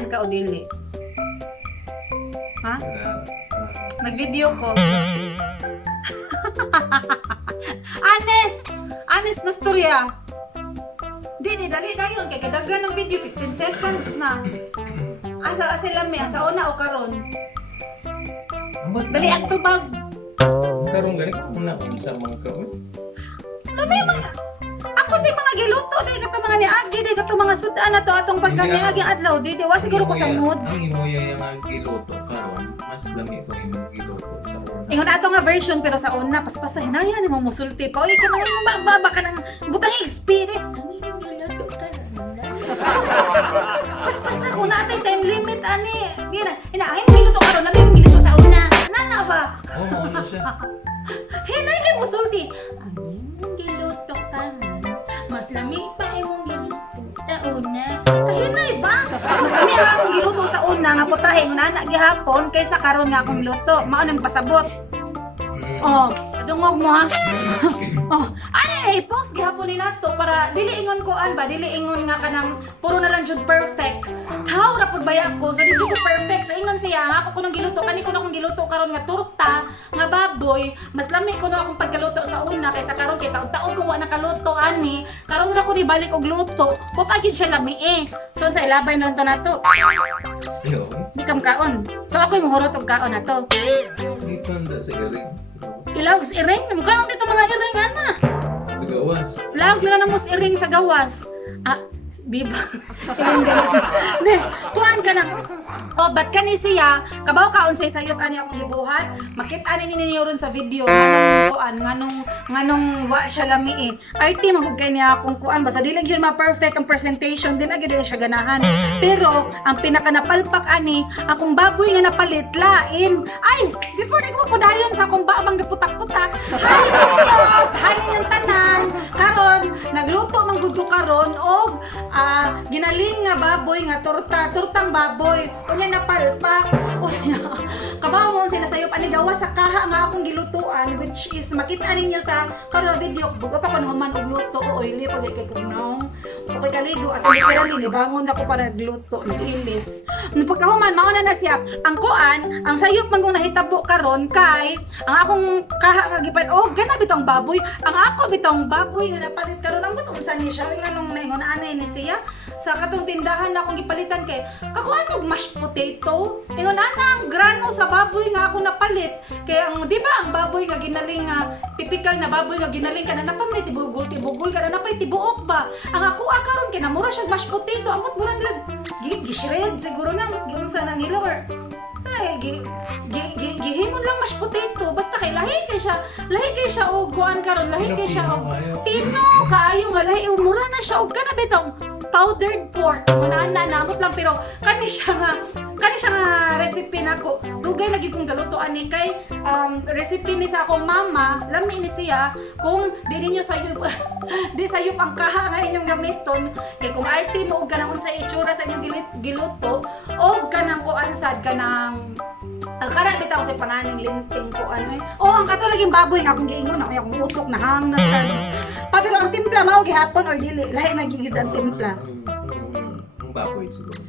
Sad ka o dili? Ha? Nag-video ko. Honest na storya. Di, dali kayo. Kaya kadaghan ng video, 15 seconds na. Asa sila may, asa una o karon? Dali ang tubag. Karong gani ko na unsa mga kaon. May mga, ako di mga giluto, di kato mga niagi, di kato mga sudan na to, atong pagkaniagi adlaw, di, wa siguro ko sa mood. Ang imo yung giluto karon, mas lami pa imong giluto sa una. Ingon ato nga version pero sa una paspasa hinaya ni mo musulti pa. Oy kanang mababa ka nang butang XP di. Paspasa ko na atay time limit ani. Di na inaay mo giluto karon, labi mo giluto sa una. Nana ba? Oo, ano siya? Hinay kay musulti. Ani mong giluto karon. Mas lami pa imong giluto sa una. Kahinay ba? Mas lami ang akong giluto sa una nga putahe nana gihapon kaysa karon nga akong luto. Mao nang pasabot. Oh, dungog mo ha. Oh, ay post gihapon ni nato para dili ingon ko an ba, dili ingon nga kanang puro na lang jud perfect. Taw ra pud baya ko, so dili ko perfect. So ingon siya, ako kunong giluto, kani ko na akong giluto karon nga torta, nga baboy, mas lami ko na akong pagkaluto sa una kaysa karon kay taud-taud ko wa nakaluto ani. Karon ra ko ni balik og luto. Papagid siya lami eh. So sa ilabay lang to nato. Yo, Di kam kaon. So ako mohorot og kaon nato. di tanda sa galing. Ilaw is iring, mukha dito mga iring ana. Gawas. Vlog na lang mo sa iring sa gawas. Ah, biba. Iring gawas. Ne, kuhaan ka na. O, ba't ka ni siya? Kabaw ka unsay sayop ani akong gibuhat? Makita ni ninyo ron sa video. Nganong kuan, nganong wa siya lami eh. RT magugay niya akong kuan. Basta di lang yun ma-perfect ang presentation. Din agad siya ganahan. Pero, ang pinaka napalpak ani, akong baboy nga napalit, lain. Ay, before di ko mapudayon sa akong babang giputak-putak. Hi ninyong tanan. Karon, nagluto man gud ko karon og ginaling nga baboy nga tortang baboy. Unya napalpak. Unya kabaw sinasayop ani gawa sa kaha nga akong gilutuan which is makita ninyo sa karon video buga pa ko naman og luto o oily pag kay kuno. Okay kaligo as literally ni bangon ako para nagluto nag-ilis. Pagkahuman mauna na siya. Ang kuan, ang sayop man kung nahitabo karon kay ang akong kaha nga gipan oh gana bitong baboy. Ang ako bitong baboy nga napalit karon ang gutong sa ni siya nganong naingon anay ni siya sa katong tindahan na akong gipalitan kay kakuan og mashed potato. Ingon ana ang grano sa baboy nga ako napalit. Kay ang di ba ang baboy nga ginaling nga typical na baboy nga ginaling kana napamay tibugol kana napay tibuok ba. Ang ako karon kay namura siya mashed potato amot mura nila gishred siguro na giunsa na nila or sa gihimon lang mashed potato basta kay lahi kay siya og kuan karon lahi kay siya og pino kaayo nga lahi mura na siya og kana bitong powdered pork. Una namot lang pero kani siya nga recipe nako. Dugay lagi kong galutoan ni kay recipe ni sa akong mama, lami ni siya kung di ninyo sayop di sayop ang kaha nga inyong gamiton. Kay kung arte mo og kanang unsa itsura sa inyong giluto og kanang kuan sad kanang ang kana bitaw sa panganing linting ko ano eh. Oh, ang kato laging baboy nga akong giingon ako akong utok na hang na pa pero ang timpla mao gihapon or dili lahi nagigid ang timpla. Ang baboy siguro.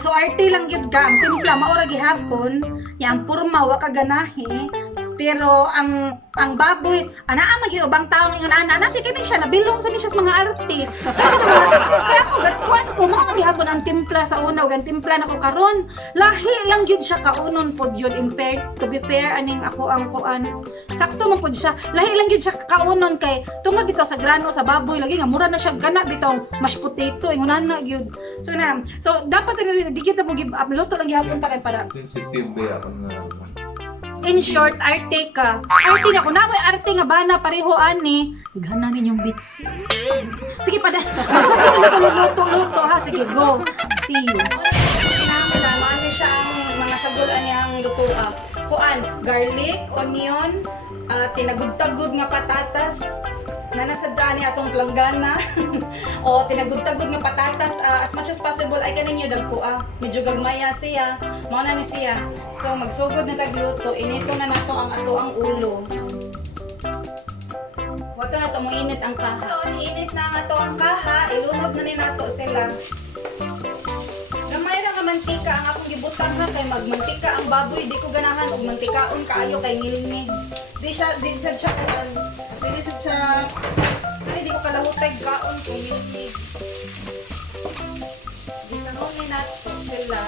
So arte lang gyud ka ang timpla mao ra gihapon, yang purma wa ka ganahi. Pero ang baboy, anaa magyud ubang taong ingon ana si kini siya nabilong sa niya sa mga arte. Kaya ako gatkuan ko mao nga gihapon ang timpla sa una ug ang timpla nako karon. Lahi lang gyud siya kaunon pod yun in fair to be fair aning ako ang kuan. Sakto man pod siya. Lahi lang gyud siya kaunon kay tungod bitaw sa grano sa baboy lagi nga mura na siya gana bitaw mashed potato ingon ana gyud. So dapat di kita mo give up luto lang gihapon ta kay para Sensitive ba ako na in short, arte ka. Arte na. Kung namoy arte nga bana, pareho ani. Gana ninyong bits. Sige pa na. Magsugod na ito luto-luto ha. Sige, go. See you. Kailangan niya siya ang mga sagulan niya ang luto. Kuan, garlic, onion, tinagud-tagud nga patatas, na nasa dani atong planggana. O tinagud-tagud nga patatas as much as possible ay kanin niyo dagko medyo gagmaya siya mao na ni siya. So magsugod na tagluto inito na nato ang ato ang ulo. Wato na to mo init ang kaha. So init na ang ato ang kaha ilunod na ni nato sila. Gamay mantika ang akong gibutang ha kay magmantika ang baboy di ko ganahan og mantikaon kaayo kay nilingnig. Di siya di ko kalahutay kaon kung nilingnig. Di sanonin nato sila.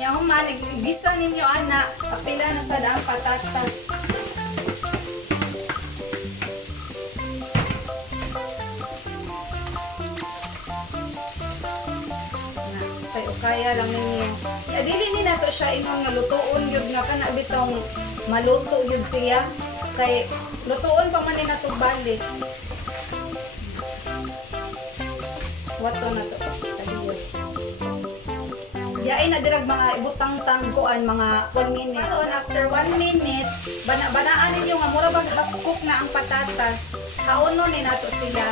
Yaw man gisa ninyo ana apila na sa daang patatas. Kaya lang ninyo. Dili ni nato siya imong nga lutuon gyud nga kana bitong maluto gyud siya. Kay lutuon pa man ni nato balik. Wato na to. Adiyo. Yain na dirag mga ibutang tangkuan mga 1 minute. Karon after 1 minute, banaan ninyo nga mura bag half cook na ang patatas. Haono ni nato sila.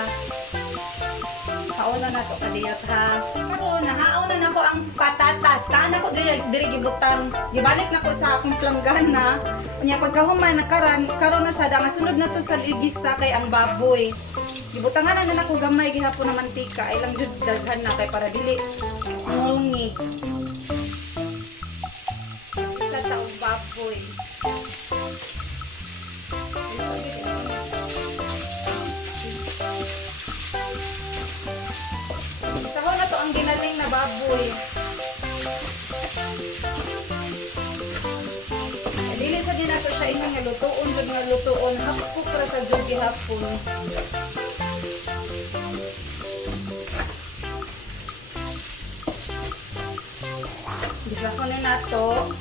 Hauna na to kadiyot ha. Karon nahauna na ko ang patatas. Taan ako diri gibutang. Gibalik na ko sa akong planggana. Unya pagkahuman karon na sada nga sunod na to sa igisa kay ang baboy. Gibutangan na nako gamay gihapon na mantika. Ay lang jud daghan na kay para dili ngungi. Sa taong baboy. Isaho na to ang ginaling na baboy. Dili sa din nato siya inang nga lutuon, hapok ra sa jogi hapon. Gisahon na nato.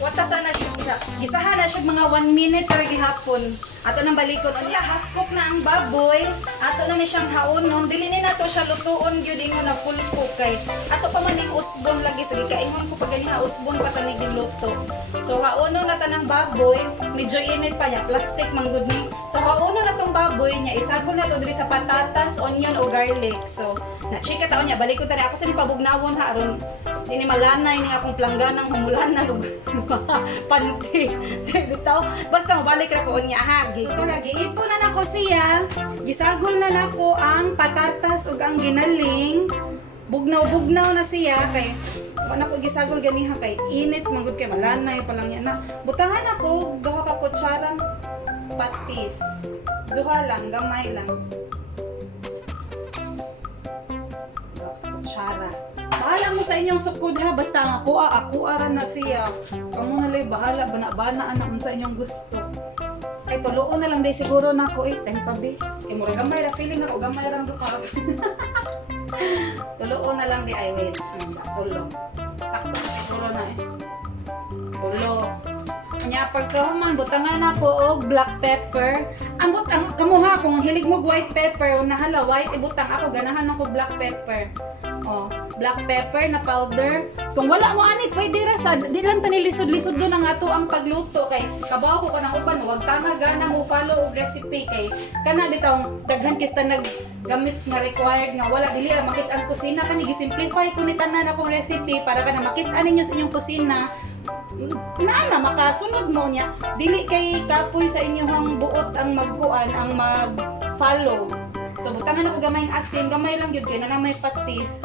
Watasan na siya. Gisahan na siya mga 1 minute para gihapon. Ato nang balikon unya half cook na ang baboy. Ato na ni siyang haonon. Dili ni nato siya lutuon gyud ingon na full cook kay. Ato pa man ning usbon lagi sige kaingon ko pag ganiha usbon pa tanig giluto. So haonon na tanang baboy, medyo init pa niya, plastic man gud ni. So haonon na tong baboy niya, isagol na to diri sa patatas, onion o garlic. So na-check ta unya balikon tani ako sa ni pabugnawon ha aron dini malanay ni akong plangganang humulan na lug panty. Bitaw basta mabalik ra ko unya ha. Giipo na nako siya. Gisagol na nako ang patatas ug ang ginaling. Bugnaw-bugnaw na siya kay wala ko gisagol ganiha kay init manggod kay malanay pa lang yan na. Butangan ako duha ka kutsarang patis. Duha lang, gamay lang. Kutsara. Bahala mo sa inyong sukod ha, basta ang ako ara na siya. Kamu na lay bahala, bana-bana anak mo sa inyong gusto. Ay, tuloon na lang day siguro na ako time pa be. Kay mura gamay ra, feeling na ko gamay ra duha. Tuloon na lang di ay wait. Tulo. Sakto na siguro na eh. Tulo. Kanya pagkahuman, butangan ako og black pepper. Ang kamuha kung hilig mo white pepper, nahala white, ibutang ako, ganahan ako black pepper. Oh, black pepper na powder. Kung wala mo ani, pwede ra sa di lang tani lisod-lisod do nang ato ang pagluto kay kabaw ko kanang uban wag tama gana mo follow og recipe kay kana bitaw daghan kista naggamit nga required nga wala dili ra makit ang kusina kani gisimplify ko ni tanan akong recipe para kana makit-an ninyo sa inyong kusina. Na makasunod mo niya dili kay kapoy sa inyong buot ang magkuan ang mag-follow. So butangan ako gamay ng asin, gamay lang gyud kay na may patis.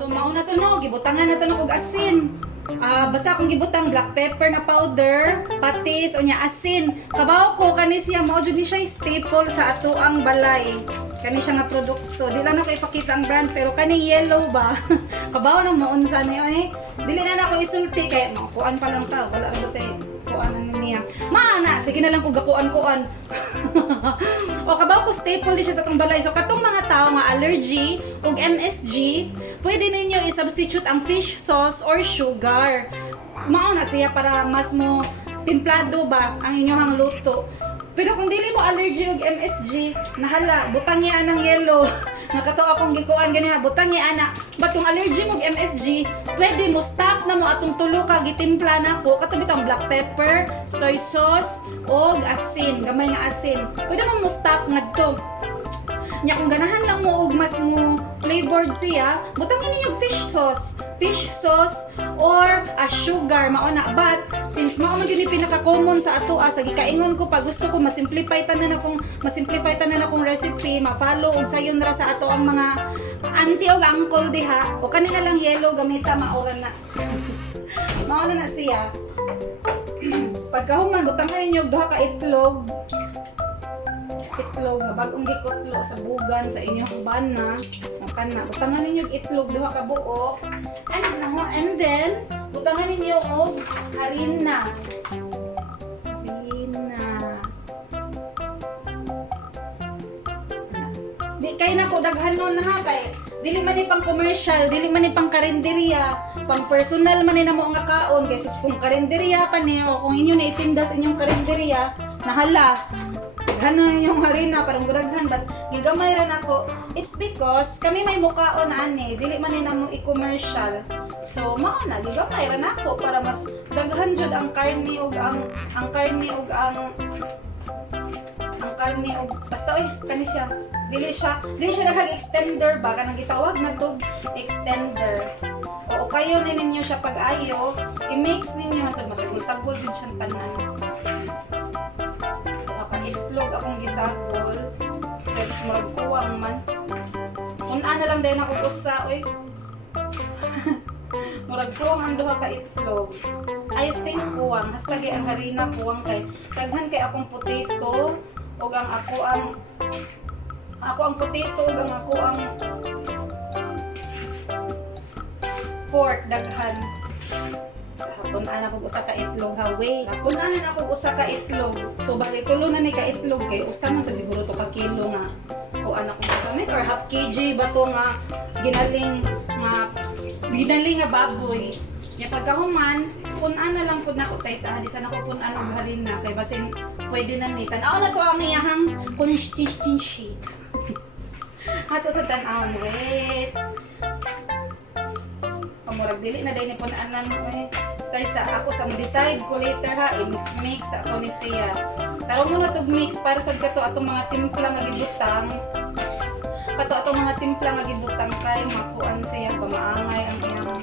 Tumaw na to no, gibutangan na to ng og asin. Basta akong gibutang black pepper na powder, patis o nya asin. Kabaw ko kani siya mao jud ni siya staple sa ato ang balay. Kani siya nga produkto. Di lang ako ipakita ang brand pero kani yellow ba. Kabaw na maunsa niyo eh. Dili na ako isulti kay kuan pa lang ta, wala ra tay kuan niya. Maana, sige na lang kung gakuan-kuan. O kabaw ko staple di siya sa tong balay. So katong mga tao nga allergy ug MSG, pwede ninyo i-substitute ang fish sauce or sugar. Mao na siya para mas mo timplado ba ang inyong luto. Pero kung dili mo allergy og MSG, nahala, butang niya anang yellow. Nakato akong gikuan ganiha, butang niya ana. Batong allergy mo og MSG, pwede mo stop na mo atong tulo ka gitimpla nako. Kato bitang black pepper, soy sauce, og asin, gamay nga asin. Pwede mo stop ngadto. Nya kung ganahan lang mo og mas mo flavored siya, butang ninyo og fish sauce or a sugar mao na, but since mao man gyud ni pinaka-common sa ato sa gikaingon ko pag gusto ko masimplify tanan akong recipe, ma-follow og sayon ra sa ato ang mga auntie ug uncle diha o kanina lang yellow gamita maoran na. Mao na siya. Pagkahuman butangan ninyo og duha ka itlog nga bagong gikutlo sa bugan sa inyong bana kana butangan ninyo og itlog duha ka buok and then butangan ninyo og harina. Di kay nako daghan nun ha kay dili man ni pang commercial, dili man ni pang karinderya, pang personal man ni namo nga kaon kay sus kung karinderya pa ni o kung inyo na itinda sa inyong karinderya nahala daghan na yung harina parang daghan but gigamay ra nako. It's because kami may mukaon ani dili man ni namo i-commercial, so mao na gigamay ra nako para mas daghan jud ang karne ug ang karne ug basta kani siya dili siya nag-extender ba kanang gitawag na tog extender. O kayo na ninyo siya pag-ayo i-mix ninyo hantod masagol din siya tanan. Itlog akong gisagol kay murag kuwang man una na lang dahil ako usa murag kuwang ang duha ka itlog. I think kuwang has lagi ang harina kuwang kay daghan kay akong potato ug ang ako ang potato ug ang ako ang pork daghan. Punaan ako usa ka itlog ha, wait. Punaan ako usa ka itlog. So bali tulo na ni ka itlog kay usa man sa siguro to ka kilo nga kuan ako gamit or half kg ba to nga ginaling nga baboy. Ya pagkahuman, punaan na lang pud nako tay sa hadisan ako punan og harina kay basin pwede na ni tan-aw na to ang iyahang consistency. Ato sa tan-aw wait. Pamurag dili na dai ni punanan mo kay sa ako sa decide ko later ha i-mix ako ni siya. Pero muna tog mix para sa kato atong mga timpla nga gibutang. Kato atong mga timpla nga gibutang kay makuan siya pamaangay ang iyang.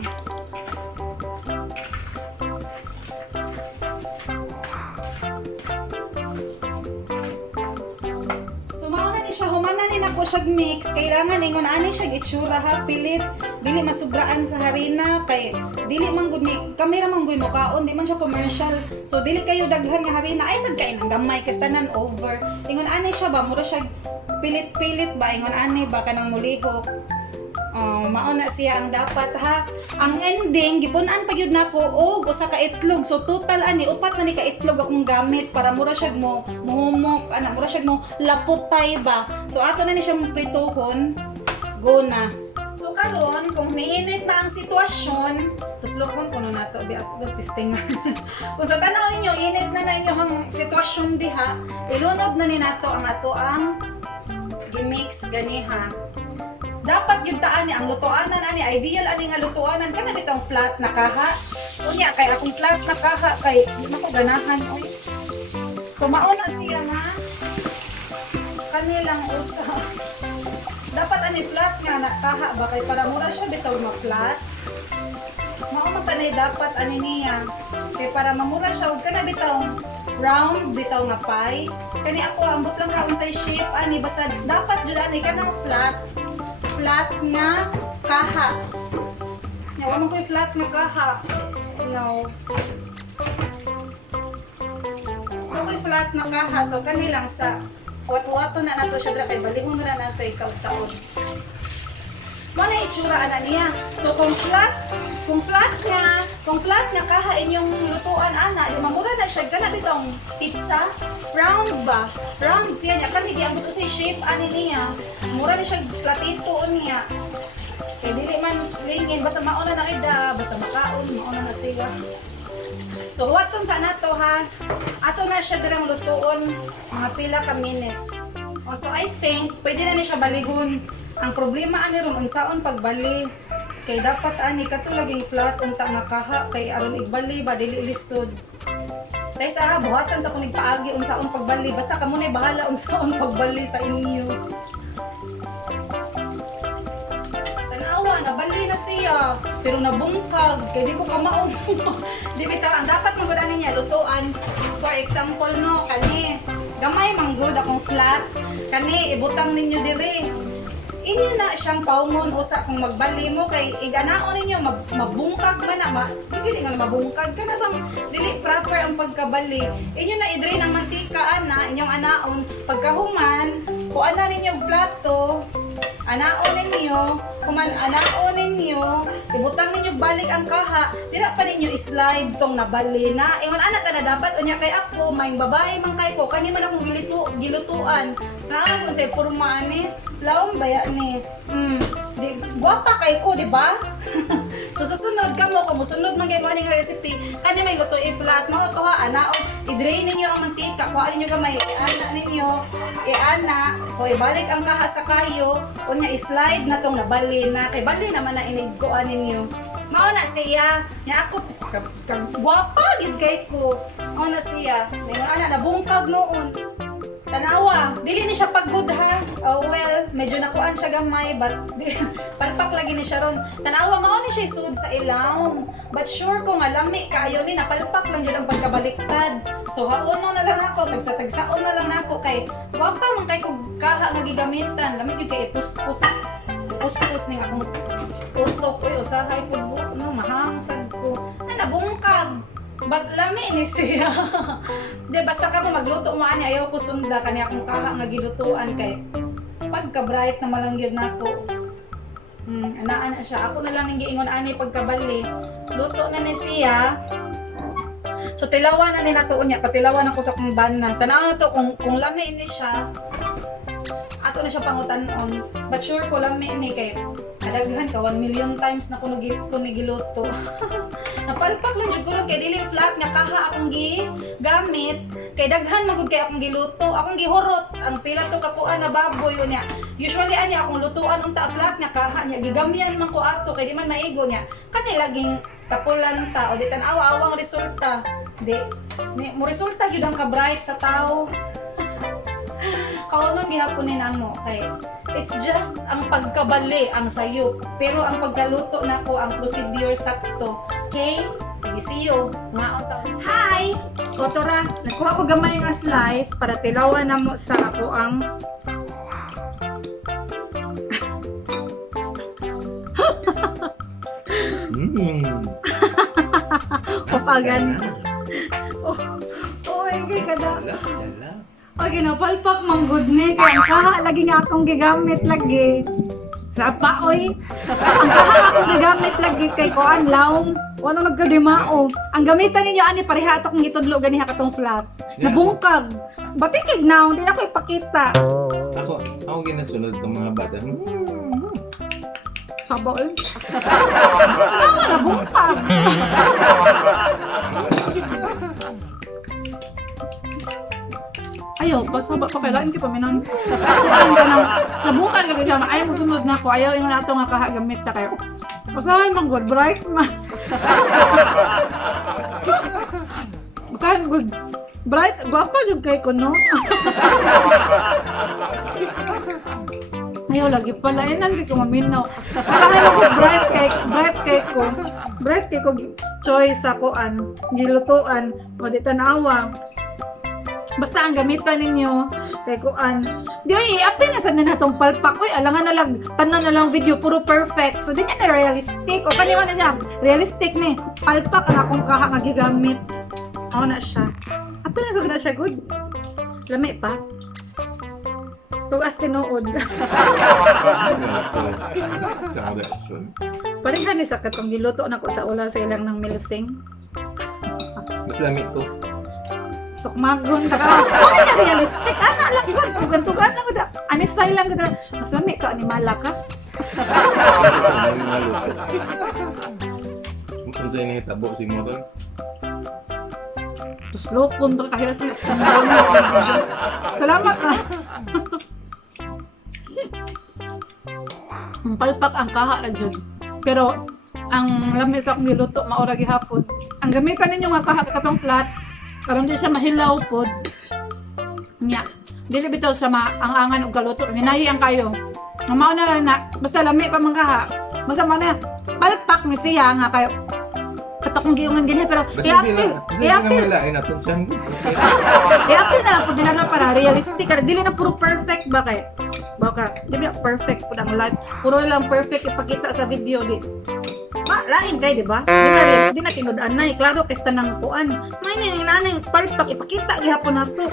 So mao na ni siya humanan ni nako siya mix. Kailangan ingon ani siya gitsura ha pilit. Dili masubraan sa harina kay dili man gud ni kamera man gud mo kaon di man siya commercial, so dili kayo daghan nga harina ay sad kay nang gamay kay tanan over ingon ani siya ba mura siya pilit ba ingon ani ba kanang mulihok. Mao na siya ang dapat ha. Ang ending gipun-an pa gyud nako og usa ka itlog, so total ani upat na ni ka itlog akong gamit para mura siya mo muhumok mura siya mo lapotay ba. So ato na ni siya pritohon go na. So karon kung niinit na ang sitwasyon, tuslokon kuno nato bi ato testingan. Kung sa tanaw ninyo init na inyong sitwasyon diha, ilunod na ni nato ang ato ang gimix ganiha. Dapat gyud taan ni ang lutuanan ani ideal ani nga lutuanan kana bitong flat na kaha. Unya kay akong flat na kaha kay di man ko ganahan oy. So mao na siya nga kanilang usa. Dapat ani flat nga nakaha ba kay para mura siya bitaw ma-flat. Mao man tanay dapat ani niya kay para mamura siya ug kana bitaw round bitaw nga pie. Kani ako ambot lang ka unsay shape ani basta dapat jud ani kanang flat nga kaha. Yawa man koy flat nga kaha. No. Koy flat nga kaha so kani lang sa wat-wato na nato siya kay balingon na nato ikaw taon. Mo na itsura ana niya. So kung flat nga kaha inyong lutuan ana, di mamura na siya kana bitong pizza round ba? Round siya niya kami di ang buto sa shape ani niya. Mura na siya platito niya. Kay dili man lingin basta mauna na ida, basta makaon mauna na siya. So waton sa nato ha. Ato na siya dirang lutuon mga pila ka minutes. So I think pwede na ni siya balihon. Ang problema ani ron unsaon pagbali. Kay dapat ani katulaging flat unta nga kaha kay aron igbali ba dili lisod. Tay sa buhatan sa kunig paagi unsaon pagbali basta kamo nay bahala unsaon pagbali sa inyo. Tanawa na bali na na siya. Pero nabungkag, kaya di ko kamaon. Di bitaw, ang dapat magudaan niya, lutuan. For example, no, kani, gamay manggod akong flat. Kani, ibutang ninyo dire. Inyo na siyang paungon usa kung magbali mo kay iganaon ninyo mabungkag man na hindi nga mabungkag ka na bang dili proper ang pagkabali. Inyo na i-drain ang mantika ana inyong anaon pagkahuman kuan na ninyo plato anaon ninyo kuman anaon ninyo ibutang ninyo balik ang kaha dira pa ninyo slide tong nabali na ingon ana ta na dapat unya kay ako may babae man kay ko kani man akong gilutuan na sa porma ani laom baya ni di guwapa kay ko di ba so susunod kamo kung musunod man gyud mo ning recipe kani may luto i-flat mao to ha anaon i-drain ninyo ang mantika kuha ninyo gamay i-ana ninyo i-ana o ibalik ang kaha sa kayo unya i-slide na tong nabali na kay bali naman na inigkuan ninyo mao na siya nya ako guwapa gid kay ko mao na siya ngayon ana nabungkag noon tanawa, dili ni siya paggood ha. Oh well, medyo nakuan siya gamay but palpak lagi ni siya ron. Tanawa mao ni siya sud sa ilawom. But sure ko nga lami kayo ni napalpak lang jud ang pagkabaliktad. So haono na lang ako, tagsa-tagsaon na lang nako kay wapa man kay kog kaha nga gigamitan. Lami gyud kay ipus-pus. Ipus-pus ning akong utok oy usahay pud no mahangsad ko. Ay nabungkag. Lami ni siya. Di basta ka mo magluto mo ani ayaw ko sunda kani akong kaha nga gilutuan kay pagka bright na malang gyud nako. Ana siya. Ako na lang ning giingon ani pagkabali. Luto na ni siya. So tilawan na ni nato unya, patilawan ako sa kong banan. Tanaw na to kung lami ni siya. Ato na siya pangutan-on. But sure ko lami ni kay kadaghan ka 1 million times na kuno giluto. Napalpak lang jud ko kay dili flat nga kaha akong gamit kay daghan magud kay akong giluto akong gihurot ang pila to kakuan na baboy unya usually ani akong lutuan unta flat nga kaha nya gigamyan man ko ato kay di man maigo nya kani laging kapulan ta o di tan-awa awang resulta di mo resulta gyud ang ka bright sa tao kawanon gihapon ni namo kay it's just ang pagkabali ang sayop pero ang pagkaluto nako ang procedure sakto. Okay? Sige, see you. Hi! Kotora, nagkuha ko gamay nga slice para tilawan na mo sa ako ang Papagan. Okay, kada. Okay, napalpak mang good ni. Kaya ang kaha lagi nga akong gigamit lagi. Sa paoy. Ang kaha akong gigamit lagi kay kuan laong. Wano nagkadimao. Ang gamitan ninyo ani pareha ato kung gitudlo ganiha katong flat. Nabungkag. Batikig na, hindi na ko ipakita. Ako ginasunod ng mga bata. Sabaw eh. Nabungkag. Ayaw, pasaba pa kailangan ki paminan. Kuan ka nang nabungkag lagi siya. Ayaw mo sunod na ko. Ayaw yung nato nga kaha gamit ta kayo. Usahay man good bright man. Usahay good bright. Gwapa jud kay ko no. Ayaw lagi pala di ko maminaw. Usahay man good bright kay ko. Bright kay ko choice sa kuan, gilutuan o di tanawa. Basta ang gamitan ninyo kay kuan. Di oy, apil na sad na natong palpak. Oy, alangan na lang tanan na lang video puro perfect. So di na realistic. O kaniwa na siya. Realistic ni. Palpak ang akong kaha nga gigamit. Ako na siya. Apil na sad na siya good. Lami pa. Tugas tinuod. Sa reaction. Pareha ni sa katong giluto na ko sa ula sa ilang ng milsing. Mas lamig to. Sukmagon ta ka. Okay na realistic. Ana lang good. Tugan-tugan lang good. Anisay lang good. Mas lami ka animala ka. Kung sa'yo na hitabo si mo ron. Terus lokon to kahila sa salamat na. Ang palpak ang kaha ra jud. Pero ang lami sa akong niluto maura gihapon. Ang gamitan ninyo nga kaha katong flat karon di siya mahilaw pod. Nya, dili bitaw sa maangangan og galuto. Hinahi ang kayo. Mao na lang na basta lami pa man kaha. Basta man na ipalpak ni siya nga kayo. Katokong giyungan ganyan pero i-apil. I-apil. Malain na itong siyang I-apil na lang po din para realistic. Dili na puro perfect ba kay? Baka, di ba perfect po ang life. Puro lang perfect ipakita sa video di. Lain kay, di ba? Di na tinudaan na. Klaro, kesta ng kuan. May na yung nanay, palpak, ipakita, gihapon na to.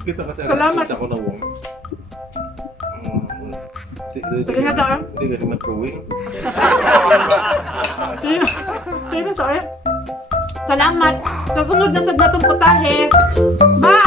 Kita ka sa Salamat. sa ako na wong. Sige na ka. Hindi ka naman drawing. Sige na, sorry. Salamat. Sa sunod na sa natong putahe. Bye!